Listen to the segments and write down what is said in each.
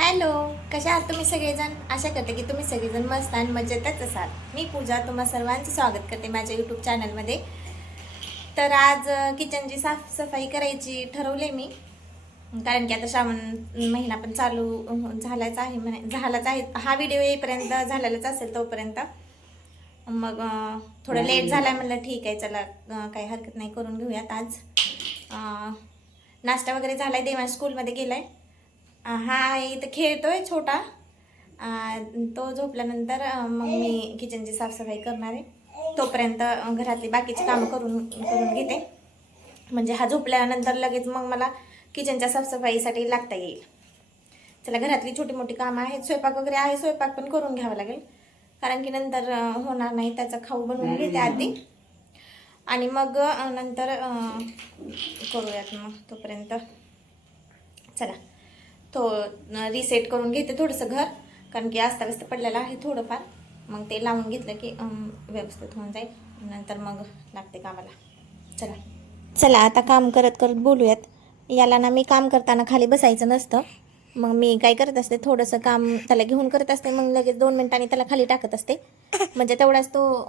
Hello. कशा आहात तुम्ही सगळेजण? आशा करते की तुम्ही सगळेजण मस्त आणि मजेतच असाल. मी पूजा तुम्हा सर्वांचं स्वागत करते माझ्या यूट्यूब चॅनलमध्ये. तर आज किचनची साफसफाई करायची ठरवले मी, कारण की आता श्रावण महिना पण चालू झालाच आहे झालाच आहे. हा व्हिडिओ येईपर्यंत झालेलाच असेल तोपर्यंत. मग थोडं लेट झाला म्हणलं ठीक आहे चला, काही हरकत नाही, करून घेऊयात आज. नाश्ता वगैरे झालाय, देवांश स्कूलमध्ये गेलाय. हा आहे इथं खेळतोय छोटा. तो झोपल्यानंतर मग मी किचनची साफसफाई करणार आहे. तोपर्यंत घरातली बाकीची कामं करून करून घेते, म्हणजे हा झोपल्यानंतर लगेच मग मला किचनच्या साफसफाईसाठी लागता येईल. चला, घरातली छोटी मोठी कामं आहेत, स्वयंपाक वगैरे आहे, स्वयंपाक पण करून घ्यावा लागेल कारण की नंतर होणार नाही. त्याचा खाऊ बनवून घेते आधी आणि मग नंतर करूयात. मग तोपर्यंत चला तो रिसेट करून घेते थोडंसं घर, कारण की अस्ताव्यस्त पडलेलं आहे थोडंफार. मग ते लावून घेतलं की व्यवस्थित होऊन जाईल. नंतर मग लागते कामाला. चला चला आता काम करत करत बोलूयात. याला ना मी काम करताना खाली बसायचं नसतं. मग मी काय करत असते, थोडंसं काम त्याला घेऊन करत असते, मग लगेच 2 मिनिटांनी त्याला खाली टाकत असते, म्हणजे तेवढाच तो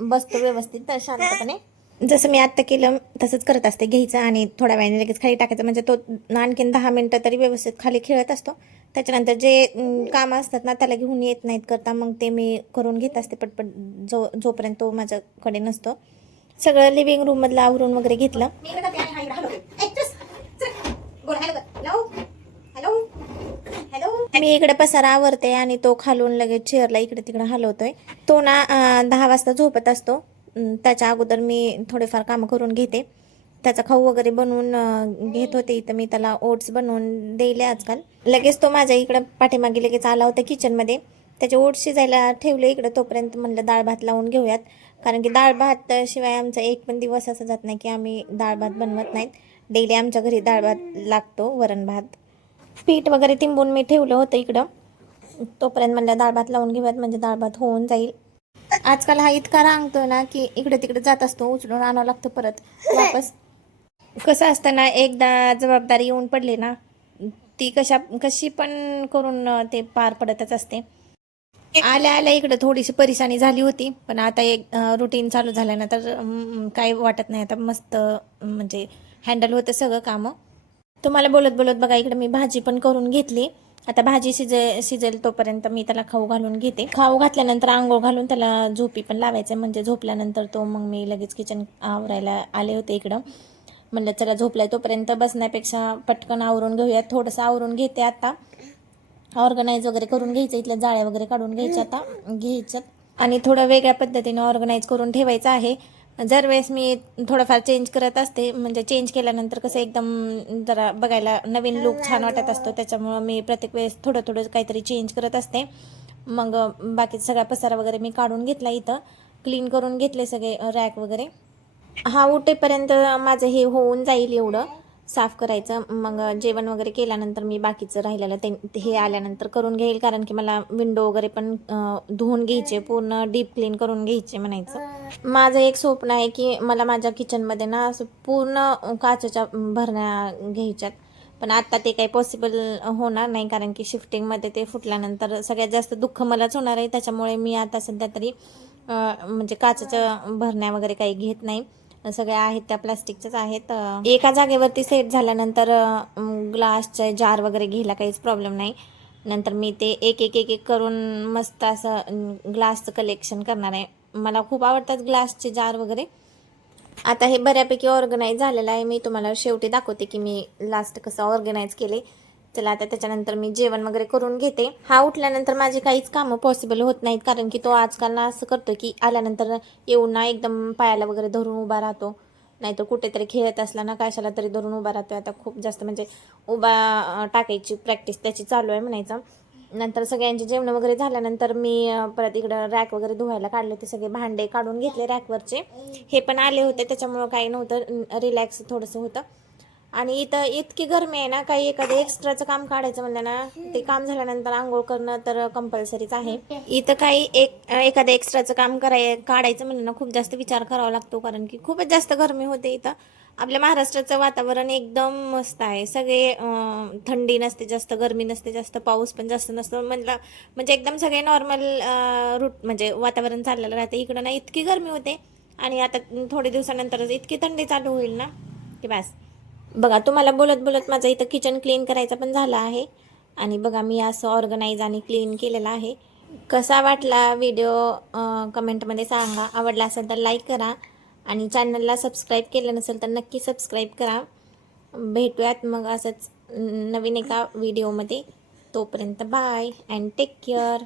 बसतो व्यवस्थित शांतपणे. जसं मी आत्ता केलं तसंच करत असते, घ्यायचं आणि थोड्या वेळाने लगेच खाली टाकायचं, म्हणजे तो आणखीन 10 मिनटं तरी व्यवस्थित खाली खेळत असतो. त्याच्यानंतर जे कामं असतात ना त्याला घेऊन येत नाहीत करता, मग ते मी करून घेत असते पटपट, जोपर्यंत तो माझ्याकडे नसतो. सगळं लिव्हिंग रूममधलं आवरून वगैरे घेतलं. मी इकडे पसारा आवरते आणि तो खालून लगेच चेअरला इकडे तिकडे हलवतोय. तो ना 10 वाजता झोपत असतो. त्याच्या अगोदर मी थोडेफार कामं करून घेते. त्याचा खाऊ वगैरे बनवून घेत होते. इथं मी त्याला ओट्स बनवून दिले आजकाल. लगेच तो माझ्या इकडं पाठीमागे लगेच आला होता किचनमध्ये. त्याचे ओट्स शिजायला ठेवले इकडं, तोपर्यंत म्हणलं डाळ भात लावून घेऊयात, कारण की डाळ भात शिवाय आमचा एक पण दिवस असा जात नाही की आम्ही डाळ भात बनवत नाहीत. डेली आमच्या घरी डाळ भात लागतो, वरण भात. पीठ वगैरे तिंबून मी ठेवलं होतं इकडं, तोपर्यंत म्हणलं डाळ भात लावून घेऊयात, म्हणजे डाळ भात होऊन जाईल. आजकाल हा इतका रांगतो ना की इकडे तिकडे जात असतो, उचलून आणावं लागतं परत वापस. कसं असतं ना, एकदा जबाबदारी येऊन पडली ना, ती कशी पण करून ते पार पडतच असते. आल्या आल्या इकडं थोडीशी परेशानी झाली होती, पण आता एक रुटीन चालू झाल्यानंतर काही वाटत नाही आता, मस्त म्हणजे हँडल होतं सगळं कामं. तुम्हाला बोलत बोलत बघा इकडे मी भाजी पण करून घेतली. आता भाजी शिजेल तोपर्यंत मी त्याला खाऊ घालून घेते. खाऊ घातल्यानंतर आंघोळ घालून त्याला झोपी पण लावायचं, म्हणजे झोपल्यानंतर तो मग मी लगेच किचन आवरायला आले होते इकडं. म्हणलं चला झोपलाय तोपर्यंत बसण्यापेक्षा पटकन आवरून घेऊयात. थोडंसं आवरून घेते आता, ऑर्गनाईज वगैरे करून घ्यायचं, इथल्या जाळ्या वगैरे काढून घ्यायच्या आता घ्यायच्यात आणि थोडं वेगळ्या पद्धतीने ऑर्गनाईज करून ठेवायचं आहे. जर वेळेस मी थोडंफार चेंज करत असते, म्हणजे चेंज केल्यानंतर कसं एकदम जरा बघायला नवीन लुक छान वाटत असतो, त्याच्यामुळं मी प्रत्येक वेळेस थोडं थोडं काहीतरी चेंज करत असते. मग बाकीचा सगळा पसारा वगैरे मी काढून घेतला, इथं क्लीन करून घेतले सगळे रॅक वगैरे. हा उठेपर्यंत माझं हे होऊन जाईल एवढं साफ करायचं. मग जेवण वगैरे केल्यानंतर मी बाकीचं राहिलेलं ते हे आल्यानंतर करून घेईल, कारण की मला विंडो वगैरे पण धुवून घ्यायचे, पूर्ण डीप क्लीन करून घ्यायचे म्हणायचं. माझं एक स्वप्न आहे की मला माझ्या किचनमध्ये ना असं पूर्ण काचेच्या भरण्या घ्यायच्यात, पण आता ते काही पॉसिबल होणार नाही, कारण की शिफ्टिंगमध्ये ते फुटल्यानंतर सगळ्यात जास्त दुःख मलाच होणार आहे. त्याच्यामुळे मी आता सध्या तरी म्हणजे काचेच्या भरण्या वगैरे काही घेत नाही. सगळ्या आहेत त्या प्लास्टिकच्याच आहेत. एका जागेवरती सेट झाल्यानंतर ग्लासचे जार वगैरे घ्यायला काहीच प्रॉब्लेम नाही. नंतर मी ते एक एक एक एक करून मस्त असं ग्लासचं कलेक्शन करणार आहे. मला खूप आवडतात ग्लासचे जार वगैरे. आता हे बऱ्यापैकी ऑर्गनाईज झालेलं आहे. मी तुम्हाला शेवटी दाखवते की मी लास्ट कसं ऑर्गनाईज केले. चला आता त्याच्यानंतर मी जेवण वगैरे करून घेते. हा उठल्यानंतर माझी काहीच कामं पॉसिबल होत नाहीत, कारण की तो आजकाल ना असं करतो की आल्यानंतर येऊन ना एकदम पायाला वगैरे धरून उभा राहतो, नाहीतर कुठेतरी खेळत असला ना कशाला तरी धरून उभा राहतो. आता खूप जास्त म्हणजे उभा टाकायची प्रॅक्टिस त्याची चालू आहे म्हणायचं. नंतर सगळ्यांची जेवण वगैरे झाल्यानंतर मी परत इकडं रॅक वगैरे धुवायला काढले, ते सगळे भांडे काढून घेतले रॅकवरचे. हे पण आले होते त्याच्यामुळं काही नव्हतं, रिलॅक्स थोडंसं होतं. आणि इथं इतकी गरमी आहे ना, काही एखादं एक्स्ट्राचं काम काढायचं म्हणलं ना, ते काम झाल्यानंतर आंघोळ करणं तर कंपल्सरीच आहे. इथं काही एखादं एक्स्ट्राचं काम काढायचं म्हणलं ना, खूप जास्त विचार करावा लागतो, कारण की खूपच जास्त गरमी होते इथं. आपल्या महाराष्ट्राचं वातावरण एकदम मस्त आहे. सगळे थंडी नसते जास्त, गरमी नसते जास्त, पाऊस पण जास्त नसतो. म्हणजे एकदम सगळे नॉर्मल रूट म्हणजे वातावरण चाललेलं राहते. इकडं ना इतकी गरमी होते आणि आता थोडे दिवसानंतरच इतकी थंडी चालू होईल ना की बस. बघा तुम्हाला बोलत बोलत माझं इथं किचन क्लीन करायचं पण झालं आहे. आणि बघा मी असं ऑर्गनाईज आणि क्लीन केलेलं आहे. कसा वाटला व्हिडिओ कमेंटमध्ये सांगा. आवडला असेल तर लाईक करा आणि चॅनलला सबस्क्राईब केलं नसेल तर नक्की सबस्क्राईब करा. भेटूयात मग असंच नवीन एका व्हिडिओमध्ये. तोपर्यंत बाय अँड टेक केअर.